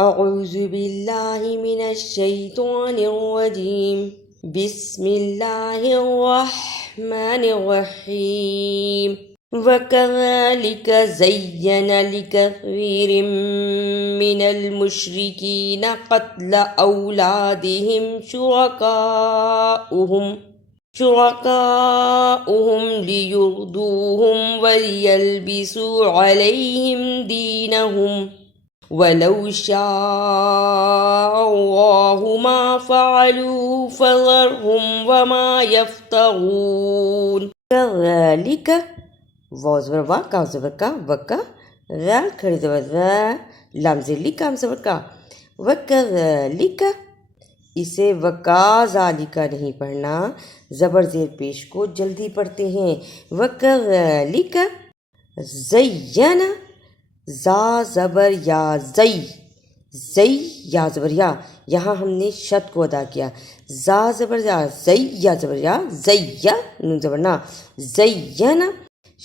اعوذ باللہ من الشیطان الرجیم بسم اللہ الرحمن الرحیم وَكَذَلِكَ زَيَّنَ لِكَثِيرٍ مِّنَ الْمُشْرِكِينَ قَتْلَ أَوْلَادِهِمْ شُرَكَاؤُهُمْ لِيُرْدُوهُمْ وَلِيَلْبِسُوا عَلَيْهِمْ دِينَهُمْ وَلَوْ شَاءَ اللَّهُ مَا فَعَلُوا فَذَرْهُمْ وَمَا يَفْتَرُونَ كَذَلِكَ واو زبر وا کاف زبر کا وکا غ کھڑی زبر ر لام زیر لی کام زبر کا وکذالک اسے وکا ذالکا نہیں پڑھنا، زبر زیر پیش کو جلدی پڑھتے ہیں۔ وکذالک زین زا زبر یا زئی زئی یا زبر یا، یہاں ہم نے شد کو ادا کیا، زا زبر یا زئی یا زبر یا زیا نون زبر نا زین،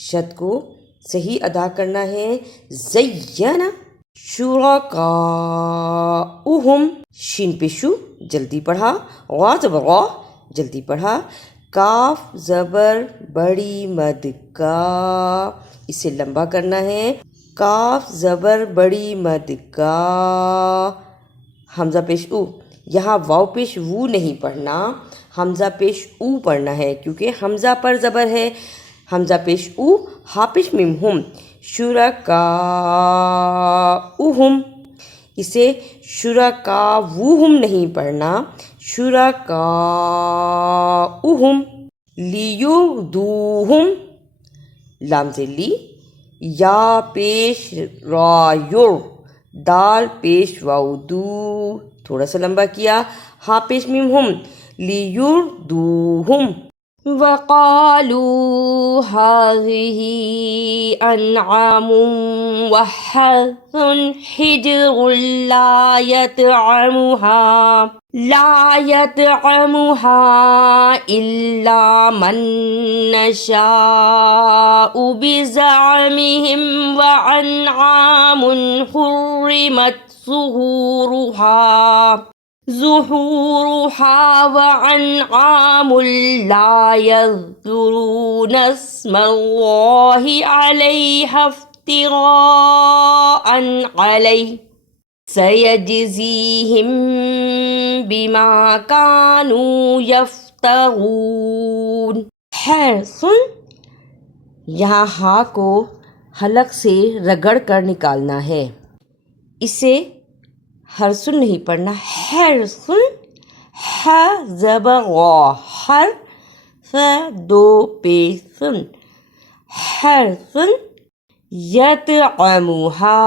شد کو صحیح ادا کرنا ہے زین شرکاؤہم شین پہ شو جلدی پڑھا، غا زبر غا جلدی پڑھا، کاف زبر بڑی مد کا اسے لمبا کرنا ہے، کاف زبر بڑی مد کا حمزہ پیش او، یہاں واو پیش وو نہیں پڑھنا، حمزہ پیش او پڑھنا ہے کیونکہ حمزہ پر زبر ہے، حمزہ پیش او ہا پیش میم ہم، شرکاؤہم اسے شرکاؤہم نہیں پڑھنا، شرکاؤہم لیردوہم لام زیر لی یا پیش را یر دال پیش واو دو تھوڑا سا لمبا کیا، ہا پیش میم ہم لیردوہم وَقَالُوا هَٰذِهِ أَنْعَامٌ وَحَرْثٌ حِجْرٌ لَا يَطْعَمُهَا إِلَّا مَن نَّشَاءُ بِزَعْمِهِمْ وَأَنْعَامٌ حُرِّمَتْ ظُهُورُهَا وَأَنْعَامٌ لَا يَذْكُرُونَ اسْمَ اللَّهِ عَلَيْهَا افْتِرَاءً عَلَيْهِ سَيَجْزِيهِمْ بِمَا كَانُوا يَفْتَرُونَ حرث یہاں ہا کو حلق سے رگڑ کر نکالنا ہے، اسے حرسن نہیں پڑھنا، حرسن ح زبر غا ہر ف دو پیش سن حرسن یطعمھا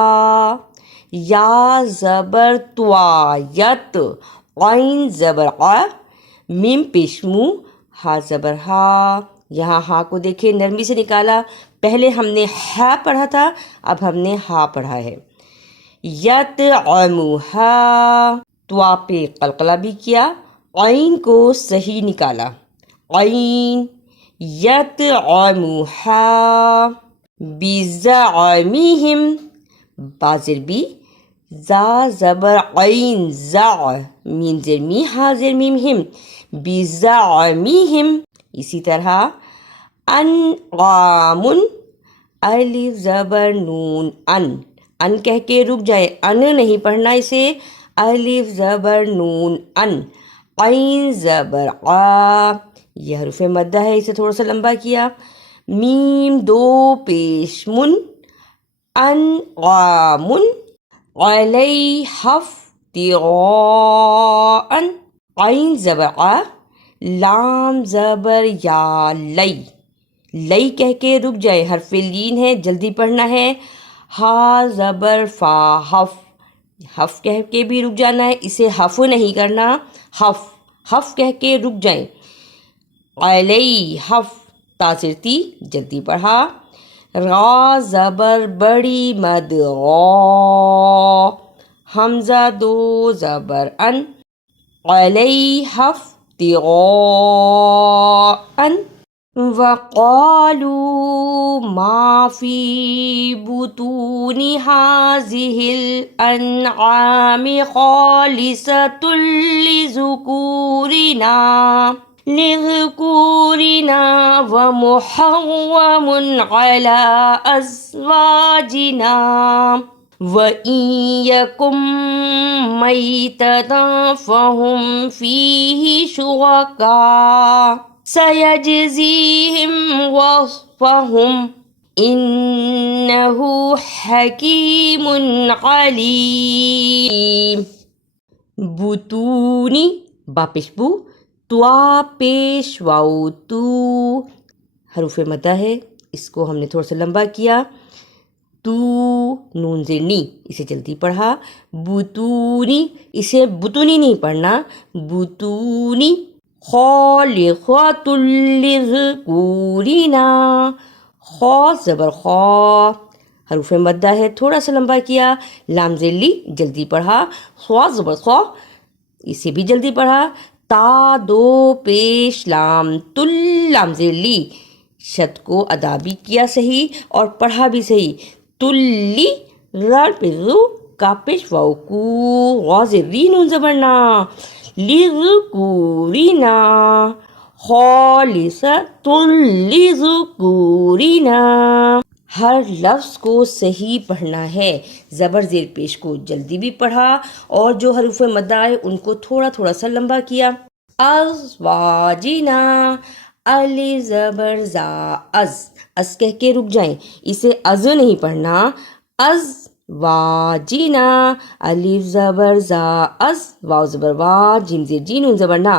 یا زبر توا یت عین زبر ع میم پیش مو ہا زبر ہا، یہاں ہا کو دیکھیں نرمی سے نکالا، پہلے ہم نے ہا پڑھا تھا اب ہم نے ہا پڑھا ہے، یطعمھا توا پہ قلقلہ بھی کیا، عین کو صحیح نکالا، عین یطعمھا بزعمہم بازر بھی زا زبر عین زع مین زیر می ہا زیر میم ہم بزعمہم، اسی طرح انعام الف زبر نون ان کہہ کے رک جائے، ان نہیں پڑھنا اسے، الف زبر نون ان عین زبر ع یہ حرف مدہ ہے، اسے تھوڑا سا لمبا کیا، میم دو پیش من انعام علیہا افتراء عین زبر ع لام زبر یا لئی کہہ کے رک جائے، حرف لین ہے جلدی پڑھنا ہے، ہا زبر فا حف کہہ کے بھی رک جانا ہے، اسے حف نہیں کرنا، حف کہہ کے رک جائیں، علیہا تاثر تی جلدی پڑھا، را زبر بڑی مد غا حمزہ دو زبر ان علیہا افتراء وقالوا ما في بطون هذه الأنعام خالصة لذكورنا ومحرم على أزواجنا وإن يكن ميتة فهم فيه شركاء سيجزيهم وصفهم إنه حكيم عليم. بطونی با پیش بو، توا پیش واو تو حروف مدہ ہے، اس کو ہم نے تھوڑا سا لمبا کیا. تو نون زیر نی اسے جلدی پڑھا. بطونی اسے بطونی نہیں پڑھنا، بطونی. خالقۃ لذکورنا، خا زبر خا حروف مدہ ہے، تھوڑا سا لمبا کیا. لام زیر لی جلدی پڑھا. خوا زبر خوا اسے بھی جلدی پڑھا. تا دو پیش لام تل لام زیر لی، شد کو ادا بھی کیا صحیح اور پڑھا بھی صحیح. تلی رال پہ رو کا پیش واو کو غا زیر ری نون زبرنا لذکورنا خالصۃ لذکورنا. ہر لفظ کو صحیح پڑھنا ہے. زبر زیر پیش کو جلدی بھی پڑھا اور جو حروف مدہ آئے ان کو تھوڑا تھوڑا سا لمبا کیا. ازواجنا الف زبر زا از کہہ کے رک جائیں، اسے از نہیں پڑھنا. ازواجنا الف زبر زا از واو زبر وا جیم زیر جی نون زبر نا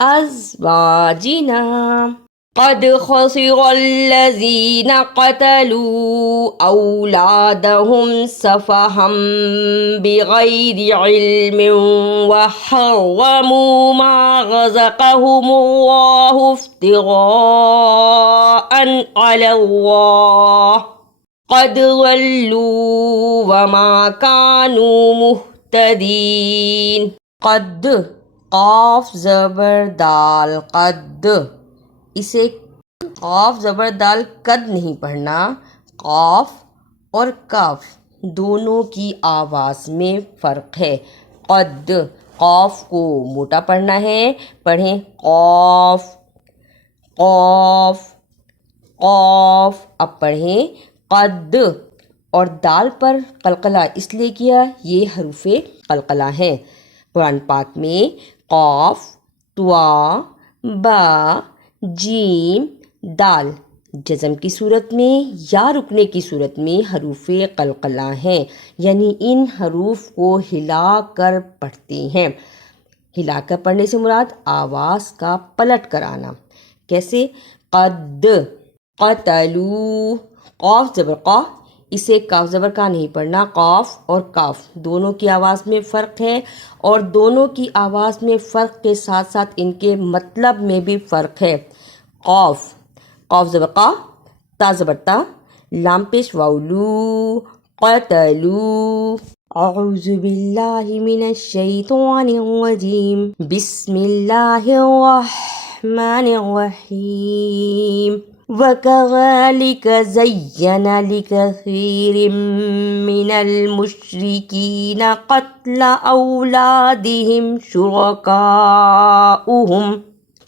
ازواجنا. قد خسر الذين قتلوا أولادهم سفها بغير علم وحرموا ما رزقهم الله افتراء على الله قد ضلوا وما كانوا مهتدين. قد قاف زبر دال قد، اسے قاف زبر دال قد نہیں پڑھنا. قاف اور کاف دونوں کی آواز میں فرق ہے. قد قاف کو موٹا پڑھنا ہے، پڑھیں قاف قاف قاف. اب پڑھیں قد، اور دال پر قلقلہ اس لیے کیا، یہ حروف قلقلہ ہیں. قرآن پاک میں قاف، توا، با، جیم، دال جزم کی صورت میں یا رکنے کی صورت میں حروف قلقلہ ہیں، یعنی ان حروف کو ہلا کر پڑھتے ہیں. ہلا کر پڑھنے سے مراد آواز کا پلٹ کر آنا. کیسے؟ قد قتلو، قاف زبر قا، اسے کاف زبر کا نہیں پڑھنا. قاف اور کاف دونوں کی آواز میں فرق ہے، اور دونوں کی آواز میں فرق کے ساتھ ساتھ ان کے مطلب میں بھی فرق ہے. قاف قاف زبر قا، تا زبر تا، لام پیش واولو قتلو. اعوذ باللہ من الشیطان الرجیم، بسم اللہ الرحمن الرحیم. وَكَذَلِكَ زَيَّنَ لِكَثِيرٍ مِّنَ الْمُشْرِكِينَ قَتْلَ أَوْلَادِهِمْ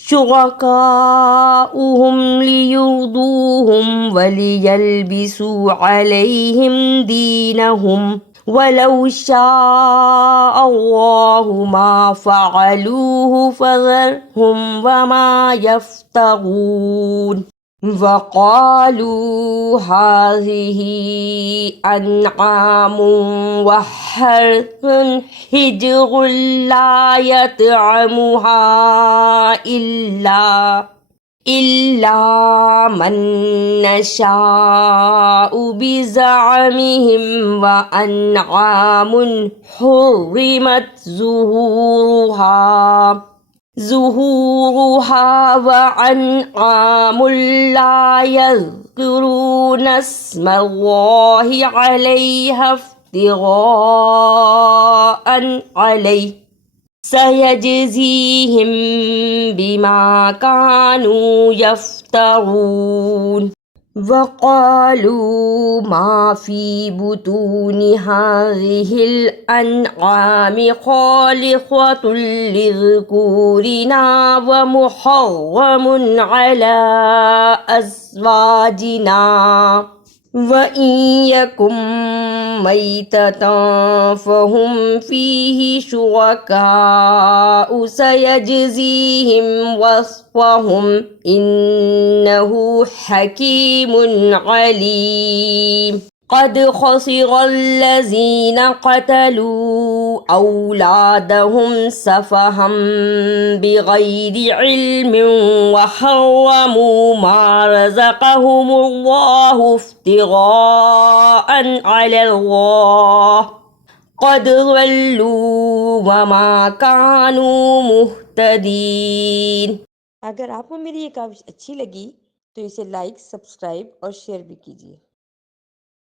شُرَكَاؤُهُمْ لِيُرْدُوهُمْ وَلِيَلْبِسُوا عَلَيْهِمْ دِينَهُمْ وَلَوْ شَاءَ اللَّهُ مَا فَعَلُوهُ فَذَرْهُمْ وَمَا يَفْتَرُونَ. وَقَالُوا هَٰذِهِ أَنْعَامٌ وَحَرْثٌ حِجْرٌ لَّا يَطْعَمُهَا إِلَّا مَن نَّشَاءُ بِزَعْمِهِمْ وَأَنْعَامٌ حُرِّمَتْ ظُهُورُهَا وَأَنْعَامٌ لَّا يَذْكُرُونَ اسْمَ اللَّهِ عَلَيْهَا افْتِرَاءً عَلَيْهِ سيجزيهم بما كانوا يفترون وقالوا ما في بطون هذه الأنعام خالصة لذكورنا ومحرم على أزواجنا وإن يكن ميتة فهم فيه شركاء سيجزيهم وصفهم إنه حكيم عليم قد خسر الذين قتلوا أولادهم سفها بغير علم وحرموا ما رزقهم الله افتراء على الله قد ضلوا وما كانوا مهتدين۔ اگر آپ کو میری یہ کاوش اچھی لگی تو اسے لائک، سبسکرائب اور شیئر بھی کیجیے۔